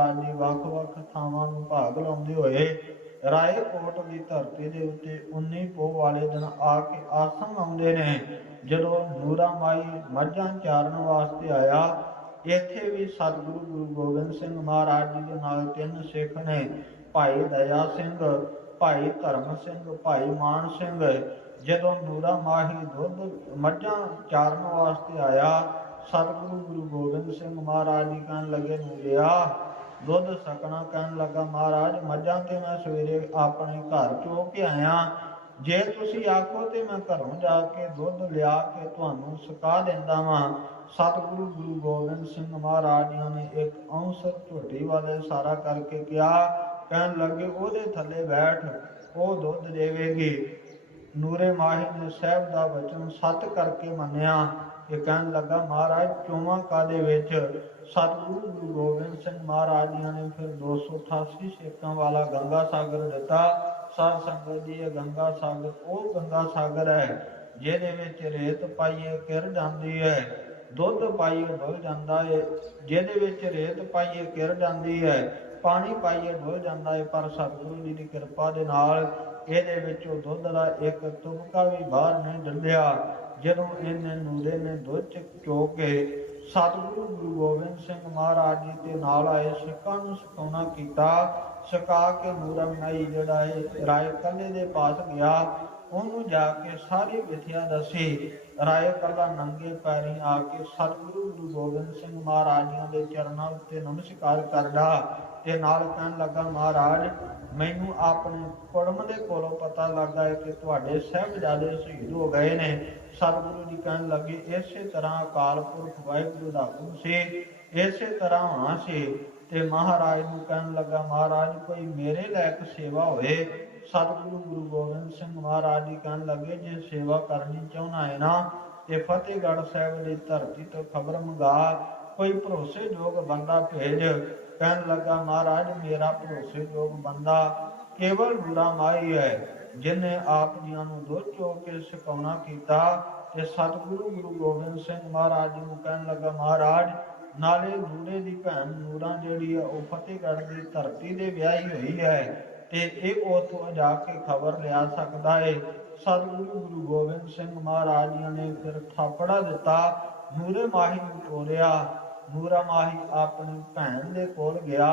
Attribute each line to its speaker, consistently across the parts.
Speaker 1: ਮਹਾਰਾਜ ਜੀ ਵੱਖ-ਵੱਖ ਥਾਵਾਂ ਨੂੰ ਭਾਗ ਲਾਉਂਦੇ ਹੋਏ ਰਾਏ ਕੋਟ ਦੀ ਧਰਤੀ ਦੇ ਉੱਤੇ 19 ਪੋਹ ਵਾਲੇ ਦਿਨ ਆ ਕੇ ਆਸਣ ਲਾਉਂਦੇ ਨੇ। ਜਦੋਂ ਨੂਰਾ ਮਾਈ ਮੱਝਾਂ ਚਾਰਨ ਵਾਸਤੇ ਆਇਆ, ਇੱਥੇ ਵੀ ਸਤਿਗੁਰੂ ਗੁਰੂ ਗੋਬਿੰਦ ਸਿੰਘ ਮਹਾਰਾਜ ਜੀ ਦੇ ਨਾਲ ਤਿੰਨ ਸਿੱਖ ਨੇ, ਭਾਈ ਦਇਆ ਸਿੰਘ, ਭਾਈ ਧਰਮ ਸਿੰਘ, ਭਾਈ ਮਾਨ ਸਿੰਘ। ਜਦੋਂ ਨੂਰਾ ਮਾਹੀ ਦੁੱਧ ਮੱਝਾਂ ਚਾਰਨ ਵਾਸਤੇ ਆਇਆ, ਸਤਿਗੁਰੂ ਗੁਰੂ ਗੋਬਿੰਦ ਸਿੰਘ ਮਹਾਰਾਜ ਜੀ ਕਹਿਣ ਲੱਗੇ ਨੂੰ ਗਿਆ ਦੁੱਧ ਸਕਣਾ ਕਹਿਣ ਲੱਗਾ, ਮਹਾਰਾਜ, ਮੱਝਾਂ ਤੇ ਮੈਂ ਸਵੇਰੇ ਆਪਣੇ ਘਰ ਚੋ ਕੇ ਆਇਆ। ਜੇ ਤੁਸੀਂ ਆਖੋ ਤੇ ਮੈਂ ਘਰੋਂ ਜਾ ਕੇ ਦੁੱਧ ਲਿਆ ਕੇ ਤੁਹਾਨੂੰ ਸਕਾ ਦਿੰਦਾ ਵਾਂ। ਸਤਿਗੁਰੂ ਗੁਰੂ ਗੋਬਿੰਦ ਸਿੰਘ ਮਹਾਰਾਜ ਨੇ ਇੱਕ ਔਂਸਰ ਝੋਟੀ ਵਾਲੇ ਸਾਰਾ ਕਰਕੇ ਕਿਹਾ। ਕਹਿਣ ਲੱਗੇ, ਉਹਦੇ ਥੱਲੇ ਬੈਠ, ਉਹ ਦੁੱਧ ਦੇਵੇਗੀ। ਨੂਰੇ ਮਾਹੀ ਨੇ ਸਾਹਿਬ ਦਾ ਵਚਨ ਸੱਤ ਕਰਕੇ ਮੰਨਿਆ। ਇਹ ਕਹਿਣ ਲੱਗਾ, ਮਹਾਰਾਜ, ਚੋਵਾਂ ਕਾ ਵਿੱਚ ਸਤਿਗੁਰੂ ਗੁਰੂ ਗੋਬਿੰਦ ਸਿੰਘ ਮਹਾਰਾਜ ਜੀ ਨੇ ਫਿਰ 288 ਸੇਕਾਂ ਵਾਲਾ ਗੰਗਾ ਸਾਗਰ ਦਿੱਤਾ। ਸਾਧ ਸੰਗਤ ਜੀ, ਇਹ ਗੰਗਾ ਸਾਗਰ, ਉਹ ਗੰਗਾ ਸਾਗਰ ਹੈ ਜਿਹਦੇ ਵਿੱਚ ਰੇਤ ਪਾਈਏ ਕਿਰ ਜਾਂਦੀ ਹੈ, ਦੁੱਧ ਪਾਈਏ ਡੁੱਲ ਜਾਂਦਾ ਹੈ ਜਿਹਦੇ ਵਿੱਚ ਰੇਤ ਪਾਈਏ ਕਿਰ ਜਾਂਦੀ ਹੈ, ਪਾਣੀ ਪਾਈਏ ਡੁੱਲ ਜਾਂਦਾ ਹੈ ਪਰ ਸਤਿਗੁਰੂ ਜੀ ਦੀ ਕਿਰਪਾ ਦੇ ਨਾਲ ਇਹਦੇ ਵਿੱਚੋਂ ਦੁੱਧ ਦਾ ਇੱਕ ਤੁਪਕਾ ਵੀ ਬਾਹਰ ਨਹੀਂ ਡੁੱਲਿਆ ਜਦੋਂ ਇਹਨੇ ਨੂਰੇ ਨੇ ਦੁੱਧ ਚ ਚੋ ਕੇ ਸਤਿਗੁਰੂ ਗੁਰੂ ਗੋਬਿੰਦ ਸਿੰਘ ਮਹਾਰਾਜ ਜੀ ਦੇ ਨਾਲ ਆਏ, ਸਿੱਖਾਂ ਨੂੰ ਸਿਖਾਉਣਾ ਕੀਤਾ, ਸਿਖਾ ਕੇ ਨੂਰਾ ਮਨਾਈ ਜਿਹੜਾ ਹੈ ਰਾਏ ਕੱਲੇ ਦੇ ਪਾਸ ਗਿਆ ਉਹਨੂੰ ਜਾ ਕੇ ਸਾਰੀ ਵਿਥਿਆ ਦੱਸੀ ਰਾਏ ਕੱਲਾ ਨੰਗੇ ਪੈਰੀ ਆ ਕੇ ਸਤਿਗੁਰੂ ਗੁਰੂ ਗੋਬਿੰਦ ਸਿੰਘ ਮਹਾਰਾਜ ਦੇ ਚਰਨਾਂ ਉੱਤੇ ਨਮਸਕਾਰ ਕਰਦਾ ਤੇ ਨਾਲ ਕਹਿਣ ਲੱਗਾ, ਮਹਾਰਾਜ, ਮੈਨੂੰ ਆਪਣੇ ਕੁੜਮ ਦੇ ਕੋਲੋਂ ਪਤਾ ਲੱਗਾ ਹੈ ਕਿ ਤੁਹਾਡੇ ਸਹਿਬਜ਼ਾਦੇ ਸ਼ਹੀਦ ਹੋ ਗਏ ਨੇ। ਸਤਿਗੁਰੂ ਜੀ ਕਹਿਣ ਲੱਗੇ, ਇਸੇ ਤਰ੍ਹਾਂ ਅਕਾਲ ਪੁਰਖ ਵਾਹਿਗੁਰੂ ਦਾ ਹੁਕਮ ਸੀ, ਇਸੇ ਤਰ੍ਹਾਂ ਹੋਣਾ ਸੀ। ਤੇ ਮਹਾਰਾਜ ਨੂੰ ਕਹਿਣ ਲੱਗਾ, ਮਹਾਰਾਜ, ਕੋਈ ਮੇਰੇ ਲਾਇਕ ਸੇਵਾ ਹੋਵੇ ਸਤਿਗੁਰੂ ਗੁਰੂ ਗੋਬਿੰਦ ਸਿੰਘ ਮਹਾਰਾਜ ਜੀ ਕਹਿਣ ਲੱਗੇ, ਜੇ ਸੇਵਾ ਕਰਨੀ ਚਾਹੁੰਦਾ ਹੈ ਨਾ, ਤੇ ਫਤਿਹਗੜ੍ਹ ਸਾਹਿਬ ਦੀ ਧਰਤੀ ਤੋਂ ਖਬਰ ਮੰਗਾ, ਕੋਈ ਭਰੋਸੇਯੋਗ ਬੰਦਾ ਭੇਜ। ਕਹਿਣ ਲੱਗਾ, ਮਹਾਰਾਜ, ਮੇਰਾ ਭਰੋਸੇਯੋਗ ਬੰਦਾ ਕੇਵਲ ਬੁਰਾ ਮਾਈ ਹੈ, ਜਿਨੇ ਆਪ ਜੀਆਂ ਨੂੰ ਦੁੱਧ ਚੋ ਕੇ ਸਿਕਾਉਣਾ ਕੀਤਾ। ਤੇ ਸਤਿਗੁਰੂ ਗੁਰੂ ਗੋਬਿੰਦ ਸਿੰਘ ਮਹਾਰਾਜ ਜੀ ਨੂੰ ਕਹਿਣ ਲੱਗਾ, ਮਹਾਰਾਜ, ਨਾਲੇ ਨੂਰੇ ਦੀ ਭੈਣ ਨੂਰਾਂ ਜਿਹੜੀ ਆ, ਉਹ ਫਤਿਹਗੜ੍ਹ ਦੀ ਧਰਤੀ ਦੇ ਵਿਆਹੀ ਹੋਈ ਹੈ। ਤੇ ਇਹ ਉਥੋਂ ਜਾ ਕੇ ਖਬਰ ਲਿਆ ਸਕਦਾ ਹੈ ਸਤਿਗੁਰੂ ਗੁਰੂ ਗੋਬਿੰਦ ਸਿੰਘ ਮਹਾਰਾਜ ਜੀ ਨੇ ਫਿਰ ਥਾਪੜਾ ਦਿੱਤਾ। ਨੂਰੇ ਮਾਹੀ ਨੂੰ ਤੋਰਿਆ। ਨੂਰਾ ਮਾਹੀ ਆਪਣੀ ਭੈਣ ਦੇ ਕੋਲ ਗਿਆ।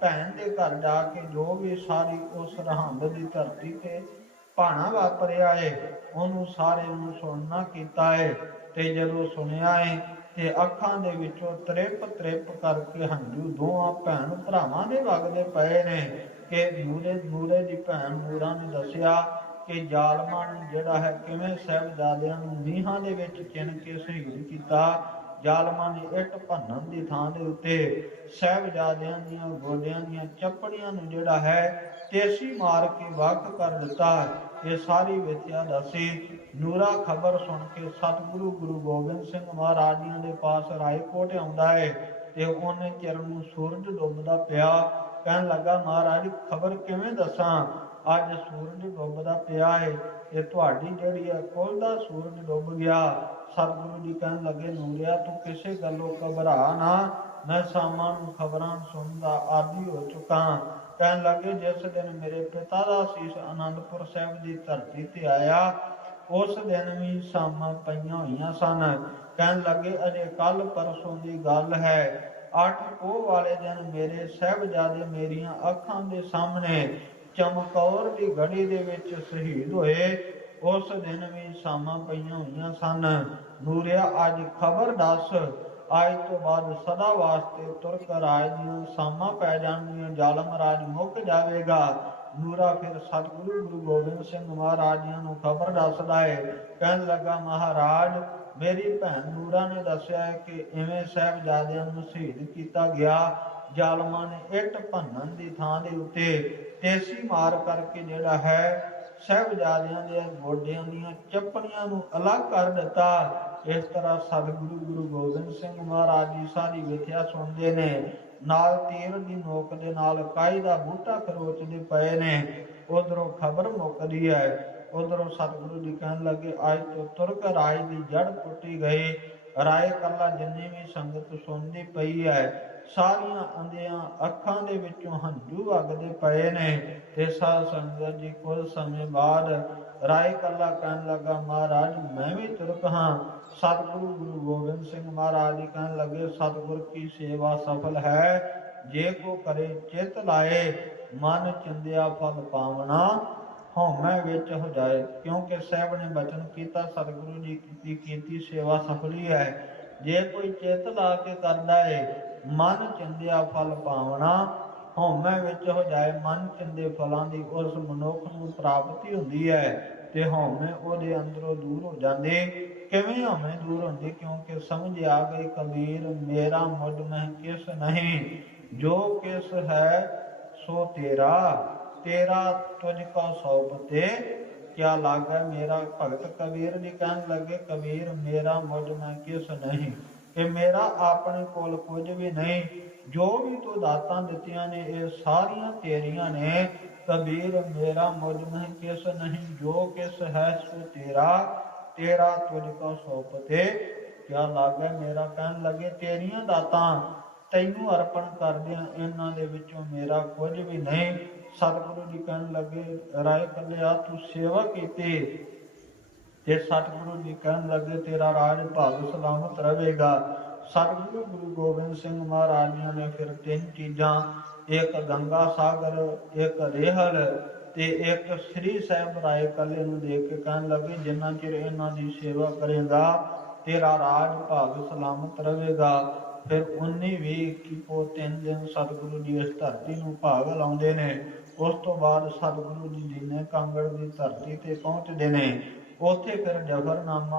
Speaker 1: ਭੈਣ ਦੇ ਘਰ ਜਾ ਕੇ ਜੋ ਵੀ ਸਾਰੀ ਉਸ ਰਹੰਦ ਦੀ ਧਰਤੀ ਤੇ ਭਾਣਾ ਵਾਪਰਿਆ ਏ, ਉਹਨੂੰ ਸਾਰੇ ਨੂੰ ਸੁਣਨਾ ਕੀਤਾ ਏ ਤੇ ਜਦੋਂ ਸੁਣਿਆ ਏ ਤੇ ਅੱਖਾਂ ਦੇ ਵਿੱਚੋਂ ਤ੍ਰਿਪ ਤ੍ਰਿਪ ਕਰਕੇ ਹੰਝੂ ਦੋਹਾਂ ਭੈਣ ਭਰਾਵਾਂ ਦੇ ਵਗਦੇ ਪਏ ਨੇ। ਕਿ ਨੂਰੇ ਨੂਰੇ ਦੀ ਭੈਣ ਨੂਰਾਂ ਨੇ ਦੱਸਿਆ ਕਿ ਜ਼ਾਲਮਾਂ ਨੂੰ ਜਿਹੜਾ ਹੈ ਕਿਵੇਂ ਸਹਿਬਜ਼ਾਦਿਆਂ ਨੂੰ ਨੀਹਾਂ ਦੇ ਵਿੱਚ ਚਿਣ ਕੇ ਸ਼ਹੀਦ ਕੀਤਾ, ਜ਼ਾਲਮਾਂ ਨੇ ਇੱਟ ਭੰਨਣ ਦੀ ਥਾਂ ਦੇ ਉੱਤੇ ਸਹਿਬਜ਼ਾਦਿਆਂ ਦੀਆਂ ਗੋਡਿਆਂ ਦੀਆਂ ਚੱਪੜੀਆਂ ਨੂੰ ਜਿਹੜਾ ਹੈ ਤੇਸੀ ਮਾਰ ਕੇ ਵੱਖ ਕਰ ਦਿੱਤਾ। ਇਹ ਸਾਰੀ ਵਿਥਿਆ ਦੱਸੀ ਨੂਰਾ ਖਬਰ ਸੁਣ ਕੇ ਸਤਿਗੁਰੂ ਗੁਰੂ ਗੋਬਿੰਦ ਸਿੰਘ ਮਹਾਰਾਜ ਜੀ ਦੇ ਪਾਸ ਰਾਏਕੋਟ ਆਉਂਦਾ ਹੈ ਤੇ ਉਹਨੇ ਚਰਨ ਨੂੰ ਸੂਰਜ ਡੁੱਬਦਾ ਪਿਆ। ਕਹਿਣ ਲੱਗਾ, ਮਹਾਰਾਜ, ਖਬਰ ਕਿਵੇਂ ਦੱਸਾਂ? ਅੱਜ ਸੂਰਜ ਡੁੱਬਦਾ ਪਿਆ ਹੈ ਇਹ ਤੁਹਾਡੀ ਜਿਹੜੀ ਹੈ ਕੋਲ ਦਾ ਸੂਰਜ ਡੁੱਬ ਗਿਆ। ਸਤਿਗੁਰੂ ਜੀ ਕਹਿਣ ਲੱਗੇ, ਨੂਰਿਆ, ਤੂੰ ਕਿਸੇ ਗੱਲੋਂ ਘਬਰਾ ਨਾ। ਮੈਂ ਸ਼ਾਮਾਂ ਨੂੰ ਖਬਰਾਂ ਸੁਣਦਾ ਆਦੀ ਹੋ ਚੁੱਕਾ ਕਹਿਣ ਲੱਗੇ, ਜਿਸ ਦਿਨ ਮੇਰੇ ਪਿਤਾ ਦਾ ਸੀਸ ਆਨੰਦਪੁਰ ਸਾਹਿਬ ਦੀ ਧਰਤੀ ਤੇ ਆਇਆ, ਉਸ ਦਿਨ ਵੀ ਸ਼ਾਮਾਂ ਪਈਆਂ ਹੋਈਆਂ ਸਨ। ਕਹਿਣ ਲੱਗੇ, ਅਜੇ ਕੱਲ ਪਰਸੋਂ ਦੀ ਗੱਲ ਹੈ। ਅੱਠ, ਉਹ ਵਾਲੇ ਦਿਨ ਮੇਰੇ ਸਹਿਬਜ਼ਾਦੇ ਮੇਰੀਆਂ ਅੱਖਾਂ ਦੇ ਸਾਹਮਣੇ ਚਮਕੌਰ ਦੀ ਗੜੀ ਦੇ ਵਿੱਚ ਸ਼ਹੀਦ ਹੋਏ। ਉਸ ਦਿਨ ਵੀ ਸ਼ਾਮਾਂ ਪਈਆਂ ਹੋਈਆਂ ਸਨ। ਨੂਰਿਆ, ਅੱਜ ਖਬਰ ਦੱਸ, ਅੱਜ ਤੋਂ ਬਾਅਦ ਸਦਾ ਵਾਸਤੇ ਤੁਰਕ ਰਾਜ ਦੀਆਂ ਸ਼ਾਮਾਂ ਪੈ ਜਾਣਗੀਆਂ, ਜ਼ਾਲਮ ਰਾਜ ਮੁੱਕ ਜਾਵੇਗਾ। ਨੂਰਾ ਫਿਰ ਸਤਿਗੁਰੂ, ਗੁਰੂ ਗੋਬਿੰਦ ਸਿੰਘ ਮਹਾਰਾਜ ਜੀ ਨੂੰ ਖਬਰ ਦੱਸਦਾ ਹੈ। ਕਹਿਣ ਲੱਗਾ, ਮਹਾਰਾਜ ਮੇਰੀ ਭੈਣ ਨੂਰਾ ਨੇ ਦੱਸਿਆ ਕਿ ਇਵੇਂ ਸਾਹਿਬਜ਼ਾਦਿਆਂ ਨੂੰ ਸ਼ਹੀਦ ਕੀਤਾ ਗਿਆ। ਜ਼ਾਲਮਾਂ ਨੇ ਇੱਟ ਭੰਨਣ ਦੀ ਥਾਂ ਦੇ ਉੱਤੇ ਤੇਸੀ ਮਾਰ ਕਰਕੇ ਜਿਹੜਾ ਹੈ, ਸਾਹਿਬਜ਼ਾਦਿਆਂ ਦੇ ਗੋਡਿਆਂ ਦੀਆਂ ਚੱਪਣੀਆਂ ਨੂੰ ਅਲੱਗ ਕਰ ਦਿੱਤਾ। ਇਸ ਤਰ੍ਹਾਂ ਸਤਿਗੁਰੂ ਗੁਰੂ ਗੋਬਿੰਦ ਸਿੰਘ ਮਹਾਰਾਜ ਜੀ ਸਾਰੀ ਵਿਥਿਆ ਸੁਣਦੇ ਨੇ। ਨਾਲ ਤੀਰ ਦੀ ਨੋਕ ਦੇ ਨਾਲ ਕਾਈ ਦਾ ਬੂਟਾ ਖਰੋਚਦੇ ਪਏ ਨੇ। ਉਧਰੋਂ ਖਬਰ ਮੁੱਕਦੀ ਹੈ ਉਧਰੋਂ ਸਤਿਗੁਰੂ ਜੀ ਕਹਿਣ ਲੱਗੇ ਅੱਜ ਤੋਂ ਤੁਰਕ ਰਾਜ ਦੀ ਜੜ ਪੁੱਟੀ ਗਈ ਰਾਏ ਕੱਲਾ ਜਿੰਨੀ ਵੀ ਸੰਗਤ ਸੁਣਦੀ ਪਈ ਹੈ, ਸਾਰੀਆਂ ਅੰਧੀਆਂ ਅੱਖਾਂ ਦੇ ਵਿੱਚੋਂ ਹੰਝੂ ਵਗਦੇ ਪਏ ਨੇ। ਤੇ ਸਾਧ ਸੰਗਤ ਜੀ, ਕੁਝ ਸਮੇਂ ਬਾਅਦ ਰਾਏ ਕੱਲਾ ਕਹਿਣ ਲੱਗਾ, ਮਹਾਰਾਜ, ਮੈਂ ਵੀ ਤੁਰਕ ਹਾਂ। ਸਤਿਗੁਰੂ ਗੁਰੂ ਗੋਬਿੰਦ ਸਿੰਘ ਮਹਾਰਾਜ ਜੀ ਕਹਿਣ ਲੱਗੇ, ਸਤਿਗੁਰ ਕੀ ਸੇਵਾ ਸਫਲ ਹੈ? ਜੇ ਕੋ ਕਰੇ ਚਿਤ ਲਾਏ, ਮਨ ਚਿੰਦਿਆ ਫਲ ਪਾਵਣਾ। ਹਉਮੈ ਵਿੱਚ ਹੋ ਜਾਏ ਕਿਉਂਕਿ ਸਾਹਿਬ ਨੇ ਬਚਨ ਕੀਤਾ, ਸਤਿਗੁਰੂ ਜੀ ਦੀ ਕੀਤੀ ਸੇਵਾ ਸਫਲੀ ਹੈ। ਜੇ ਕੋਈ ਚਿਤ ਲਾ ਕੇ ਕਰਦਾ ਏ, ਮਨ ਚਿੰਦਿਆ ਫਲ ਪਾਵਣਾ। ਹਉਮੈ ਵਿੱਚ ਹੋ ਜਾਏ ਮਨ ਚਿੰਦੇ ਫਲਾਂ ਦੀ ਉਸ ਮਨੁੱਖ ਨੂੰ ਪ੍ਰਾਪਤੀ ਹੁੰਦੀ ਹੈ ਤੇ ਹਉਮੈ ਉਹਦੇ ਅੰਦਰੋਂ ਦੂਰ ਹੋ ਜਾਂਦੇ। ਕਿਵੇਂ ਹਉਮੈ ਦੂਰ ਹੁੰਦੀ? ਕਿਉਂਕਿ ਸਮਝ ਆ ਗਈ, ਕਬੀਰ, ਮੇਰਾ ਮੁੱਢ ਮੈਂ ਕਿਸ ਨਹੀਂ? ਜੋ ਕਿਸ ਹੈ, ਸੋ ਤੇਰਾ। ਤੇਰਾ ਤੁਝ ਕਾ ਸੌਪਤੇ ਕਿਆ ਲਾਗਾ ਮੇਰਾ ਭਗਤ? ਕਬੀਰ ਜੀ ਕਹਿਣ ਲੱਗੇ, ਕਬੀਰ ਮੇਰਾ ਮੁੱਢ ਮੈਂ ਕਿਸ ਨਹੀਂ? ਕਿ ਮੇਰਾ ਆਪਣੇ ਕੋਲ ਕੁਝ ਵੀ ਨਹੀਂ। ਜੋ ਵੀ ਤੂੰ ਦਾਤਾਂ ਦਿੱਤੀਆਂ ਨੇ, ਇਹ ਸਾਰੀਆਂ ਤੇਰੀਆਂ ਨੇ। ਕਬੀਰ ਮੇਰਾ ਮੁੱਢ ਮੈਂ ਕਿਸ ਨਹੀਂ? ਜੋ ਕਿਸ ਹੈ ਸੋ ਤੇਰਾ ਤੇਰਾ ਤੁਝ ਕਾ ਸੌਪਤੇ ਕਿਆ ਲਾਗਾ ਮੇਰਾ? ਕਹਿਣ ਲੱਗੇ, ਤੇਰੀਆਂ ਦਾਤਾਂ ਤੈਨੂੰ ਅਰਪਣ ਕਰਦਿਆਂ ਇਹਨਾਂ ਦੇ ਵਿੱਚੋਂ ਮੇਰਾ ਕੁਝ ਵੀ ਨਹੀਂ। ਸਤਿਗੁਰੂ ਜੀ ਕਹਿਣ ਲੱਗੇ, ਰਾਏ ਕੱਲਿਆ, ਤੂੰ ਸੇਵਾ ਕੀਤੀ। ਤੇ ਸਤਿਗੁਰੂ ਜੀ ਕਹਿਣ ਲੱਗੇ, ਤੇਰਾ ਰਾਜ ਭਾਗ ਸਲਾਮਤ ਰਹੇਗਾ। ਸਤਿਗੁਰੂ ਗੁਰੂ ਗੋਬਿੰਦ ਸਿੰਘ ਮਹਾਰਾਜ ਜੀ ਨੇ ਫਿਰ ਤਿੰਨ ਚੀਜ਼ਾਂ, ਇੱਕ ਗੰਗਾ ਸਾਗਰ, ਇੱਕ ਰੇਹਲ ਤੇ ਇੱਕ ਸ੍ਰੀ ਸਾਹਿਬ ਰਾਏ ਕੱਲੇ ਨੂੰ ਦੇਖ ਕੇ ਕਹਿਣ ਲੱਗੇ, ਜਿੰਨਾ ਚਿਰ ਇਹਨਾਂ ਦੀ ਸੇਵਾ ਕਰੇਗਾ, ਤੇਰਾ ਰਾਜ ਭਾਗ ਸਲਾਮਤ ਰਹੇਗਾ। ਫਿਰ 19 ਵੀ ਕੀ ਪੋ ਤਿੰਨ ਦਿਨ ਸਤਿਗੁਰੂ ਜੀ ਇਸ ਧਰਤੀ ਨੂੰ ਭਾਗ ਲਾਉਂਦੇ ਨੇ। ਉਸ ਤੋਂ ਬਾਅਦ ਸਤਿਗੁਰੂ ਜੀ ਦੀਨੇ ਕਾਂਗੜ ਦੀ ਧਰਤੀ ਤੇ ਪਹੁੰਚਦੇ ਨੇ, ਉੱਥੇ ਫਿਰ ਜਫਰਨਾਮਾ